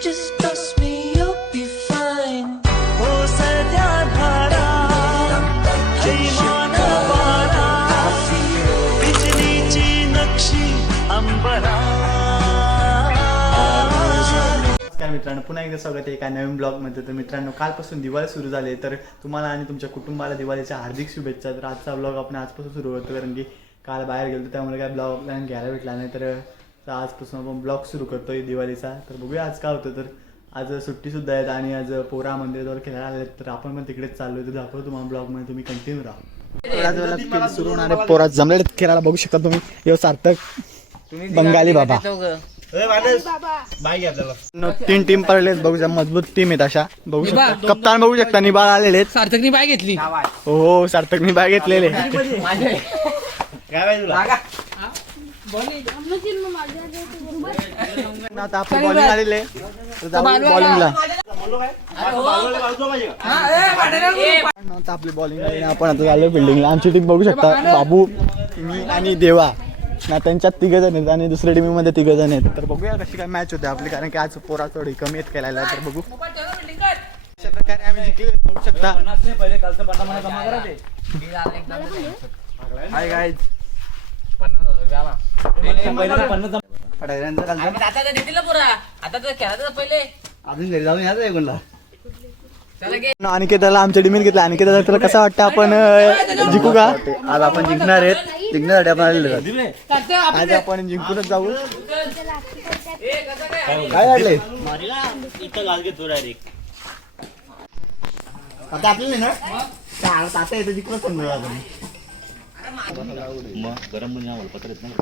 Just trust me, you'll be fine. हो सध्या धारा ऐमान वारा बिजलीची नक्षी अंबरा. नमस्कार मित्रांनो, पुन्हा एकदा स्वागत आहे एका नवीन ब्लॉगमध्ये. तर मित्रांनो, कालपासून दिवाळी सुरू झाली, तर तुम्हाला आणि तुमच्या कुटुंबाला दिवाळीच्या हार्दिक शुभेच्छा. तर आजचा ब्लॉग आपण आजपासून सुरू करतो, कारण की काल बाहेर गेलो त्यामुळे काय ब्लॉग आपल्याला घ्यायला भेटला नाही. तर आजपासून आपण ब्लॉग सुरू करतोय दिवाळीचा. तर बघूया आज काय होतं. तर आज सुट्टीसुद्धा आहेत आणि आज पोरा मंदिरावर खेळायला आले, तर आपण पण तिकडेच चाललोय. तर दाखवतो तुम्हाला ब्लॉगमध्ये, तुम्ही कंटिन्यू राहा. सुरू होणारे पोरा जमले खेळायला बघू शकता तुम्ही. यो सार्थक बंगाली बाबा, तीन टीम पडले बघू शकता, मजबूत टीम आहेत अशा. बघू शकता कप्तान बघू शकता, निबाळ आलेले. सार्थकनी बाय घेतली. हो, सार्थकनी बाय घेतलेले. आता आपली बॉलिंग आलेले, बॉलिंगला आता आपली बॉलिंग आली. आपण आता झालो फिल्डिंगला. आमची टीम बघू शकता, बाबू, मी आणि देवा ना, त्यांच्यात 3 जण आहेत आणि दुसऱ्या टीममध्ये 3 जण आहेत. तर बघूया कशी काय मॅच होते आपली, कारण की आज पोरा थोडी कमी आहेत खेळायला. तर बघू अशा प्रकारे आम्ही जिंकले. बघू शकता हाय गाईज, अनिकेताला आमच्या टीमीत घेतला. अनिकेताला तर कसं वाटतं, आपण जिंकू का? आज आपण जिंकणार आहेत. जिंकण्यासाठी आपण आलेलो आहोत. आज आपण जिंकूनच जाऊ. काय वाटले आता आपल्याला ना ताता येतं जिंकूनच समजा. गरम म्हणजे आम्हाला पत्र येत नाही.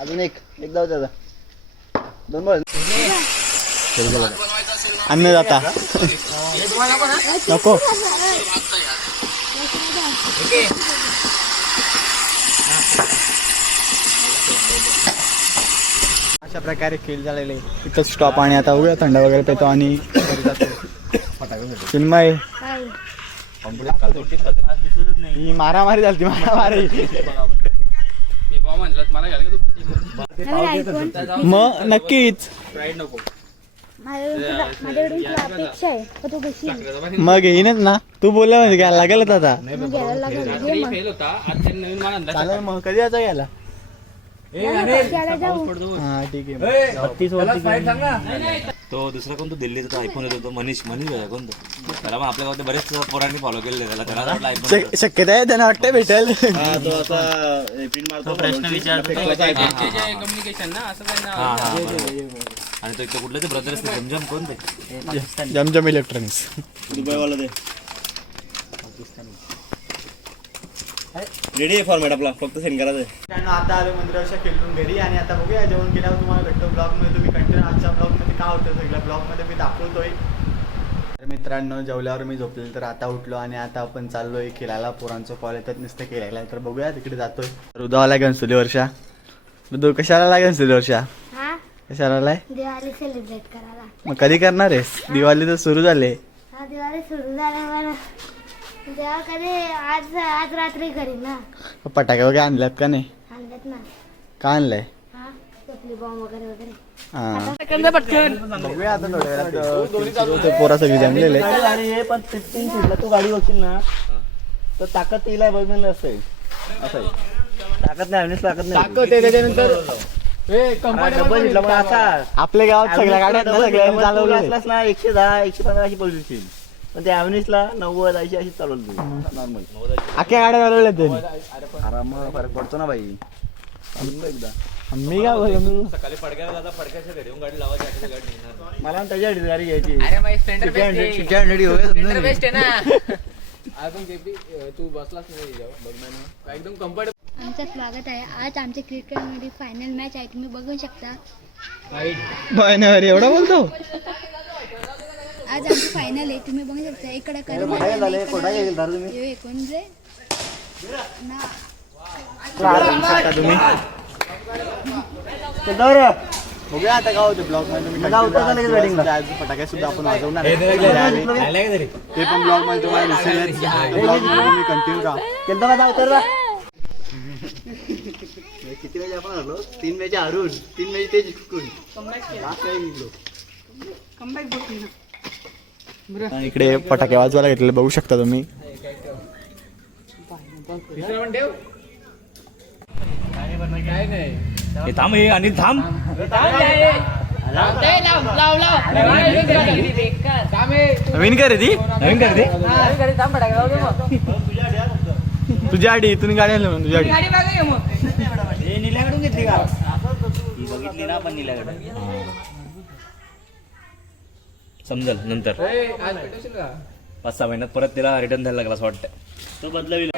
अजून एक जाऊ त्याचा 2 बॉल अन्न जाता नको. अशा प्रकारे खेळ झालेले. इथं स्टॉप आणि आता उघड्या थंड वगैरे पेतो आणि चिन्मय ही मारामारी झाली. मारामारी मग नक्कीच मग येईनच ना. तू बोलला म्हणजे घ्यायला लागेलच आता. चालेल मग, कधी यायचा घ्यायला? हा ठीक आहे. 32 वर्ष तो दुसरा कोणतो दिल्लीचा आयफोन येतो, तो मनीष कोणतो. त्याला पण आपल्या गावात बरेच पोरांनी फॉलो केले. त्याला शक्यता आहे, त्यांना वाटतं भेटेल. प्रश्न विचारतो आणि तो एक कुठलं ते ब्रदर असते जमजम, कोणते जमजम इलेक्ट्रॉनिक्स दुबईवाला. ते रेडी आहे फॉर्मॅट आपला, फक्त सेंड करायचं. आता आलो मंदिराच्या खेळून घरी आणि आता बघूया जेवण केल्यावर तुम्हाला भेटतो ब्लॉगमध्ये. तुम्ही कंटिन्यू आजच्या ब्लॉगमध्ये काय होतं सगळ्या ब्लॉगमध्ये मी दाखवतोय. तर मित्रांनो, जेवल्यावर मी झोपलेलो, तर आता उठलो आणि आता आपण चाललोय खेळायला. पोरांचं कॉल येतात नुसतं खेळायला. तर बघूया तिकडे जातोय. रुदावाला गणसुली वर्षा. रुदू कशाला लागेल गणसुली वर्षा? कशाला आलाय? दिवाळी सेलिब्रेट करायला. मग कधी करणार आहेस? दिवाळी तर सुरू झाले. दिवाळी सुरू झाल्यावर तेव्हा कधी आज रात्री करीन ना. फटाके वगैरे आणल्यात का नाही? आणल्यात ना. का आणलंय? बॉम्ब वगैरे वगैरे. बघूया आता थोड्या वेळात. पोरा सगळी जमलेले. पण 15 फीटला तू गाडी बघशील ना, तर ताकद तिला बघून असते. असं ताकद नाही, ताकद नाही. त्याच्यानंतर डबल हिटला मग असा आपल्या गावात सगळ्या गाड्या सगळ्या चालवल्या असलास ना 110 115 अशी पळशील. पण ते ॲव्हरेजला 90 80 अशी चालवली नॉर्मल. अख्ख्या गाड्या चालवल्या त्यांनी. आराम फरक पडतो ना बाई. एकदा मी काय बोललो, सकाळी पडक्याला जाता, पडक्याच्या घरी येऊन गाडी लावायची. गाडी मला त्याच्यासाठी गाडी घ्यायची. तू बसलाच नाही एकदम कम्फर्टेबल. आमचं स्वागत आहे. आज आमच्या क्रिकेटमध्ये फायनल मॅच आहे, तुम्ही बघू शकता. एवढा बोलतो. आज आमची फायनल आहे, तुम्ही बघू शकता. इकडे करून तुम्ही बघूया आता काय होतं ब्लॉग मध्ये तुम्ही मला उतरता लगेच wedding ला. फटाके सुद्धा आपण वाजवणार आहे. ते पण ब्लॉग मध्ये तुम्हाला दिसेल. ब्लॉग मध्ये तुम्ही कंटिन्यू राहा. केलं का जाऊ तर किती वेळ आपण हरलो 3 मॅच हारून 3 मॅच ते जिंकून इकडे फटाके वाजवायला घेतलेले बघू शकता तुम्ही. काय नाही हे थांब हे आणि थांब. नवीन काय रे ती नवीन कर दे. तुझ्या आडी इथून गाडी आली म्हणून तुझ्या आडी निल्याकडून घेतली का ही बघितली ना आपण निल्याकडे समजल नंतर आज भेटशील का 5-6 महिन्यात परत तिला रिटर्न द्यायला लागला असं वाटतं. तो बदलावी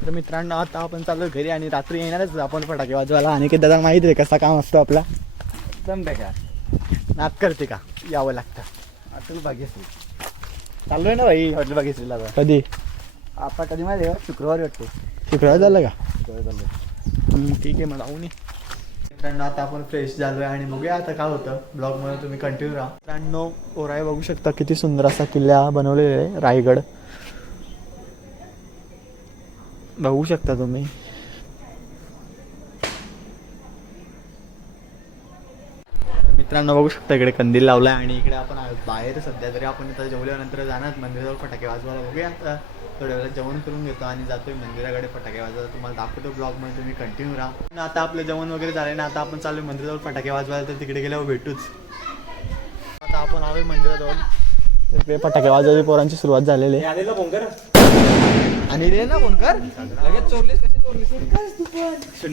तर मित्रांनो आता आपण चाललो घरी आणि रात्री येणारच आपण फटाके वाजवायला. आणि की दादा माहिती आहे कसा काम असतो आपला. जमते का नात करते का यावं लागतं. अटल भाग्यश्री चाललोय ना भाई हॉटेल भाग्यश्रीला आता. कधी आता कधी माहिती आहे शुक्रवारी वाटतो शुक्रवार झालं का शुक्रवारी चाललोय. ठीक आहे मला ऊन मित्रांनो आता आपण फ्रेश झालोय आणि बघूया आता काय होतं. ब्लॉग मध्ये तुम्ही कंटिन्यू राहा. मित्रांनो ओराई बघू शकता किती सुंदर असा किल्ला बनवलेला आहे रायगड बघू शकता तुम्ही. मित्रांनो बघू शकता इकडे कंदील लावलाय आणि इकडे आपण बाहेर सध्या तरी आपण आता जेवल्यानंतर जाणार मंदिरावर फटाके वाजवायला. बघूया आता थोड्या वेळेला जेवण करून घेतो आणि जातोय मंदिराकडे फटाके वाजवायला. तुम्हाला दाखवतो ब्लॉग मध्ये तुम्ही कंटिन्यू राहा. आता आपलं जेवण वगैरे झालं ना आता आपण चालू मंदिरावर फटाके वाजवायला. तर तिकडे गेल्यावर भेटूच. आता आपण आलोय मंदिराजवळ. तिकडे फटाके वाजवायची पोरांची सुरुवात झालेली आहे. आणि रे ना फोन कर लगेच चोरलीस कशी चोरलीस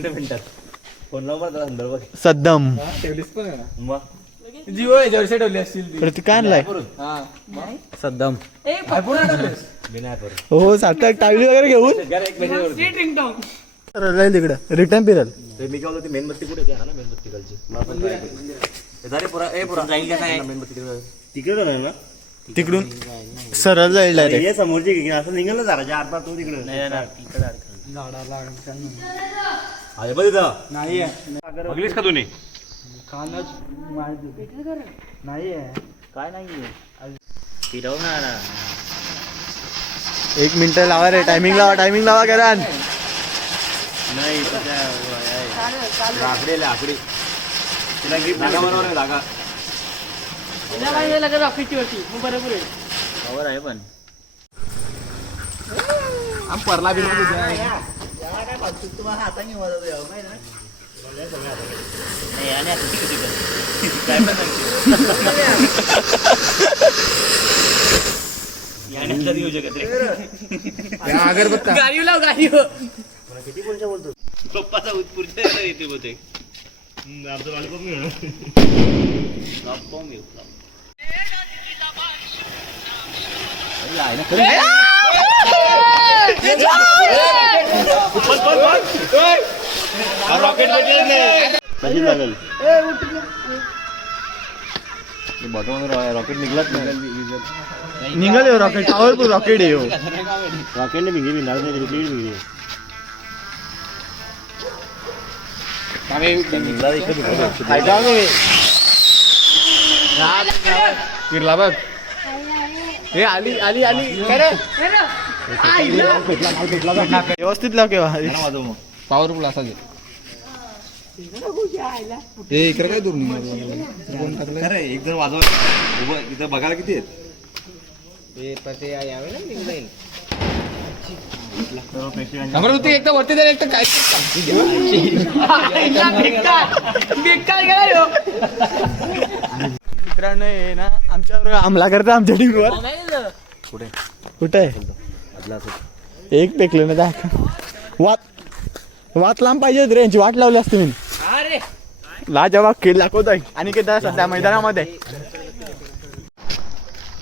मिनिटात फोन नंबर संदर्भ सद्दम ठेवलीस पण आहे ना मग जिओ याच्यावर ठेवली असतील ती. प्रति काय आणलाय हा सद्दम बिना ऍपवर. हो सार्थक टाळी वगैरे घेऊन एक मेसेज राहील तिकडं रिटर्न फिरल. मी काय बोलतो मेणबत्ती कुठे होती? हा ना मेणबत्ती खालची. झाले पुरा ए पुरा जाईल कसं आहे मेणबत्ती तिकडे जाणार ना तिकडून सरळ जाईल डायरेक्ट. हे समोरची घे असं निघालं जरा जे आत तू तिकडे अरे बघ इथं. नाही बघलीस का तुम्ही? नाही काय नाही फिरवणार 1 मिनिट लावा रे. टायमिंग लावा करा. नाही आकडे आकडे तिला गिफ्ट धागा बरोबर आहे धागा. खबर आहे पण परला बिल तुम्हाला हाताने येऊ शकत रे. अगरबत्ता किती कोणच्या बोलतो पप्पाचा उत्पुरच्या येते बोलते. आमचं बालकोप मिळून रॉकेट निघलाच नाही. निघाल रॉकेट पॉवरफुल रॉकेट आहे. रॉकेटने भिंगी भिंगाल भिंगी फिरला बघ हे आली आली आली काय रे व्यवस्थित लाव केव्हा पॉवरफुल असा हे इकडे काय दूर कोण टाकलं अरे एक जण वाजवा उभं इथं बघायला किती आहेत. अमर होती एक तर वरती जाईल एक तर काय मित्रांनो हे ना आमच्यावर हमला करता आमच्या टीमवर. कुठे आहे एक टेकलं ना दाखव. वाट लांब पाहिजे रे यांची वाट लावली असते मी. लाजवाब खेळ दाखवतोय. आणि किती सध्या मैदानामध्ये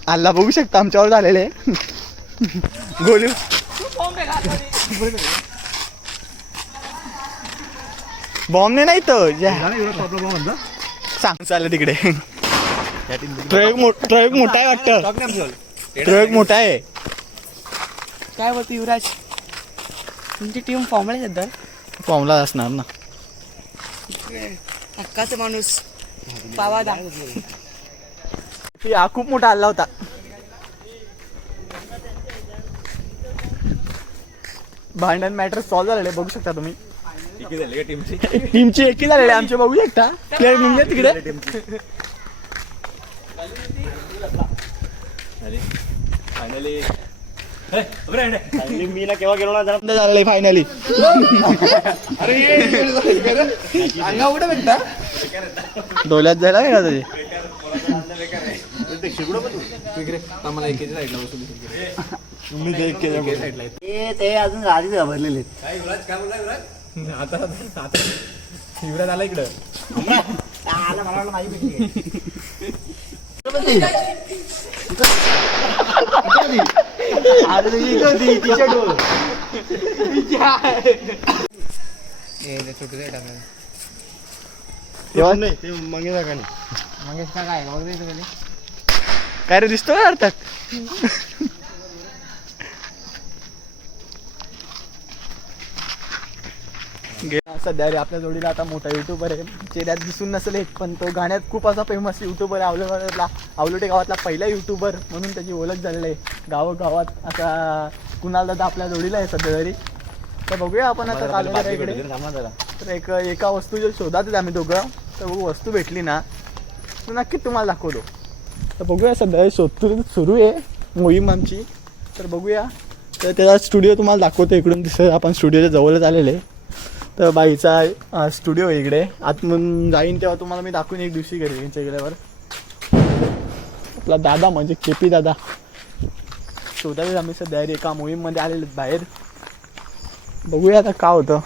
आल्ला बघू शकता आमच्यावर झालेले गोली. बॉम्बने नाही तर सांग चाललं तिकडे. ट्रक मोठा आहे वाटतं. ट्रक मोठा आहे काय बोलतो युवराज तुमची टीम फॉर्मला सध्या फॉर्मला असणार ना. हक्काचा माणूस पावादा. हा खूप मोठा हल्ला होता. भांडण मॅटर सॉल्व्ह झालेले बघू शकता तुम्ही. टीमची एकी झालेली आमचे बघू शकता. प्लेअर निघले तिकडे. मी ना केव्हा गेलो ना जरा झालेले फायनली. डोल्यात जायला काय का तुझे. ते अजून आधीच घाबरलेले. युवराज आला इकडं. तेव्हा नाही ते मागे जागा नाही. काय रे दिसतो का अर्थात. सध्या रे आपल्या जोडीला आता मोठा युट्यूबर आहे. चेहऱ्यात दिसून नसेल एक पण तो गाण्यात खूप असा फेमस युट्यूबर आहे. आवलोटे गावातला पहिला युट्यूबर म्हणून त्याची ओळख झालेली आहे. गावात असा कुणाल दादा आपल्या जोडीला आहे सध्या तरी. तर बघूया आपण आता चालू इकडे. तर एका वस्तूच्या शोधातच आम्ही दोघं. तर बघू वस्तू भेटली ना तर नक्कीच तुम्हाला दाखवतो. तर बघूया सध्या शोध सुरू आहे मोहीम आमची. तर बघूया. तर त्याचा स्टुडिओ तुम्हाला दाखवतो. इकडून दिसत आपण स्टुडिओच्या जवळच आलेले. तर बाईचा स्टुडिओ आहे इकडे. आतमधून जाईन तेव्हा तुम्हाला मी दाखवून एक दिवशी घरी यांच्या गेल्यावर. आपला दादा म्हणजे केपी दादा शोधायला आम्ही सध्या एका मोहीममध्ये आलेले बाहेर. बघूया आता काय होतं.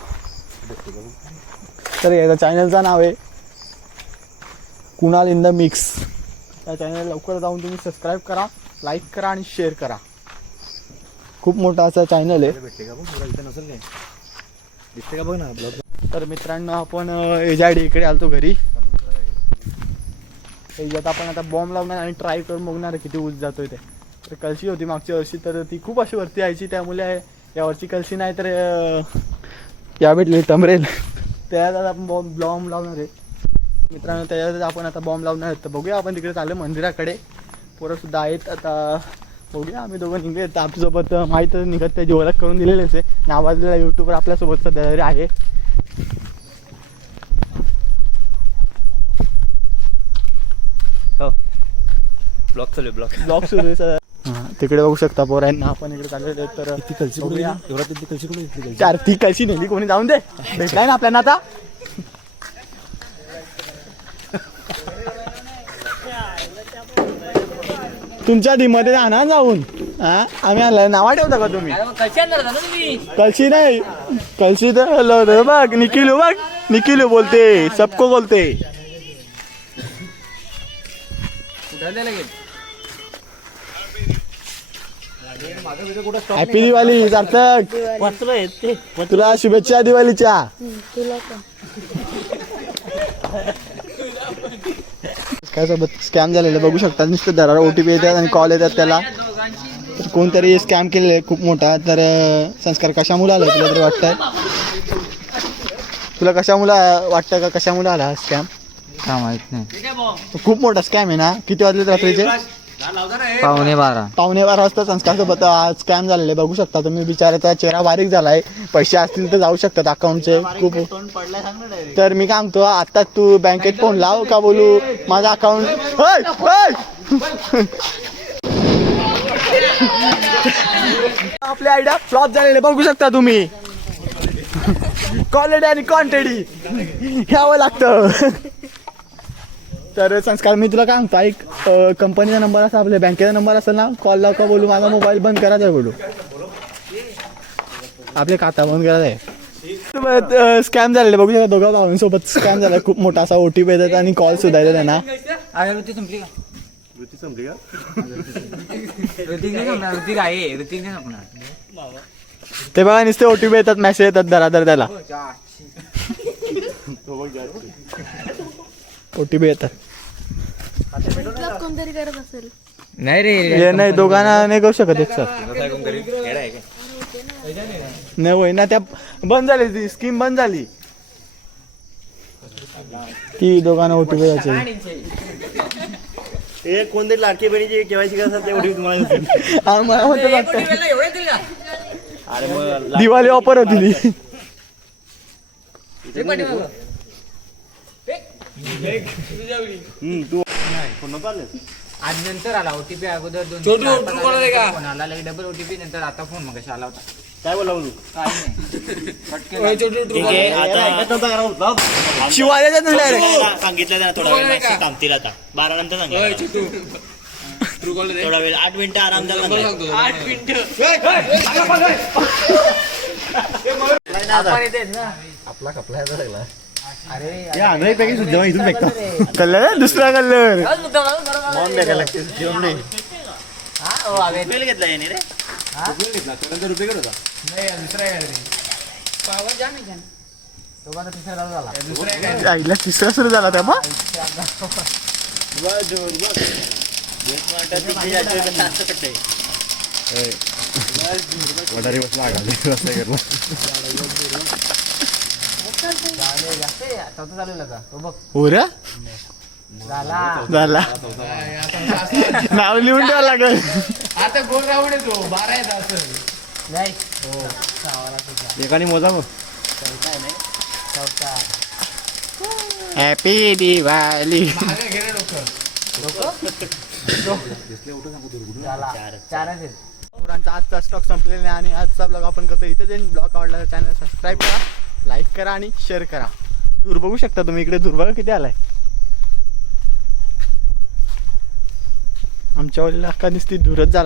तर याच्या चॅनलचं नाव आहे कुणाल इन द मिक्स. त्या चॅनल लवकर जाऊन तुम्ही सबस्क्राईब करा, लाईक करा आणि शेअर करा. खूप मोठा असा चॅनल आहे. दिसते का बघ ना ब्लॉग. तर मित्रांनो आपण एजाडी इकडे आलतो घरी. याच्यात आपण आता बॉम्ब लावणार आणि ट्राय करून बघणार किती ऊस जातोय ते. तर कलशी होती मागच्या वर्षी तर ती खूप अशी वरती यायची. त्यामुळे यावर्षी कलशी नाही तर या भेटली टमरेल. त्याच्यात आपण बॉम्ब लावणार आहे मित्रांनो. त्याच्यात आपण आता बॉम्ब लावणार आहेत. तर बघूया आपण तिकडे चालू मंदिराकडे. पोरंसुद्धा आहेत. आता बघूया आम्ही दोघं निघत. आपल्यासोबत माहीत निघत त्याची ओळख करून दिलेलीच आहे. नावाजलेला युट्यूबर आपल्यासोबत सध्या तरी आहे. ब्लॉक चालू ब्लॉग सुरू आहे सर. तिकडे बघू शकता पोरांना आपण इकडे चाललेले. तर ती कलशी चार ती कलशी नेली कोणी जाऊन दे. भेटलाय ना आपल्याला आता. तुमच्या टीममध्ये जाणार जाऊन. आम्ही आलाय नावा ठेवता का तुम्ही. कलशी नाही कलशी तर बघ निखिलू बघ निखिलू बोलते सबको बोलते. हॅपी दिवाळी सार्थक. तुला शुभेच्छा दिवाळीच्या. काय सोबत स्कॅम झालेलं बघू शकता. नुसतं दरार OTP येतात आणि कॉल येतात त्याला. तर कोणतरी स्कॅम केलेलं आहे खूप मोठा. तर संस्कार कशामुळे आला तुला तरी वाटतंय. तुला कशामुळे वाटतं का कशामुळे आला हा स्कॅम. काय माहित नाही. खूप मोठा स्कॅम आहे ना. किती वाजले रात्रीचे 12:15. 12:15 वाजता संस्कारसोबत स्कॅम झालेले आहे. बघू शकता तुम्ही. बिचाराचा चेहरा बारीक झालाय. पैसे असतील तर जाऊ शकतात अकाउंटचे खूप. तर मी काय म्हणतो आता तू बँकेत फोन लाव का बोलू माझा अकाउंट. आपली आयडिया फ्लॉप झालेले बघू शकता तुम्ही. क्वालिटी आणि क्वांटिटी घ्यावं लागतं. तर संस्कार मी तुला काय म्हणतो ऐक. कंपनीचा नंबर असा आपल्या बँकेचा नंबर असेल ना कॉल लाव का बोलू माझा मोबाईल बंद करायचा आहे बोलू. आपले खाता बंद करायचं आहे. स्कॅम झालेले बघू शकता. दोघा भावांसोबत स्कॅम झाला खूप मोठा असा. OTP येतात आणि कॉल सुद्धा येतात त्यांना. ऋतिक संपली का. ऋतिक संपली का. ऋतिक नाही संपणार. ऋतिक आहे. ऋतिक नाही संपणार. ते बघा नुसते OTP येतात मेसेज येतात दरादर त्याला. OTP येतात. कोणतरी करत असेल. नाही रे नाही दोघांना नाही करू शकत एक सर. नाही होय ना, त्या बंद झाली, ती स्कीम बंद झाली. ती दोघांना ओटीपी द्यायची. हे कोणतरी लाडकी बहिणीची केवायसी करतात तेवढी तुम्हाला मला होतं वाटतं. अरे मग दिवाळी ऑफर होती ती. तू नको आले. आज नंतर आला ओटीपी अगोदर 2 फोन आला डबल ओटीपी नंतर आता फोन मग आला होता. काय बोला तू शिवाय सांगितलं ना थोडा वेळ थांबतील आता 12 नंतर सांगितलं थोडा वेळ 8 मिनिटं आराम झाला. 8 मिनिटं पॅकेज सुद्धा इथून फेकतो. कलर दुसरा कलर घेतला याने रे. आईला तिसरा सुरू झाला त्या बा. हो रे झाला. नाव लिहून ठेवा लागेल. आता गोल राऊंड येतो 12 येत असं. एकाने मोजा मग. हॅपी दिवाळी. मागे घे रे डोकं. पुरांचा आजचा स्टॉक संपलेला नाही आणि आजचा ब्लॉग आपण करतो इथे जाईन. ब्लॉग आवडला तर चॅनल सबस्क्राईब करा, लाईक करा आणि शेअर करा. दूर बघू शकता तुम्ही, इकडे दूर बघा किती आलाय. आमच्या वडील अख्खा नुसती दूरच झाला.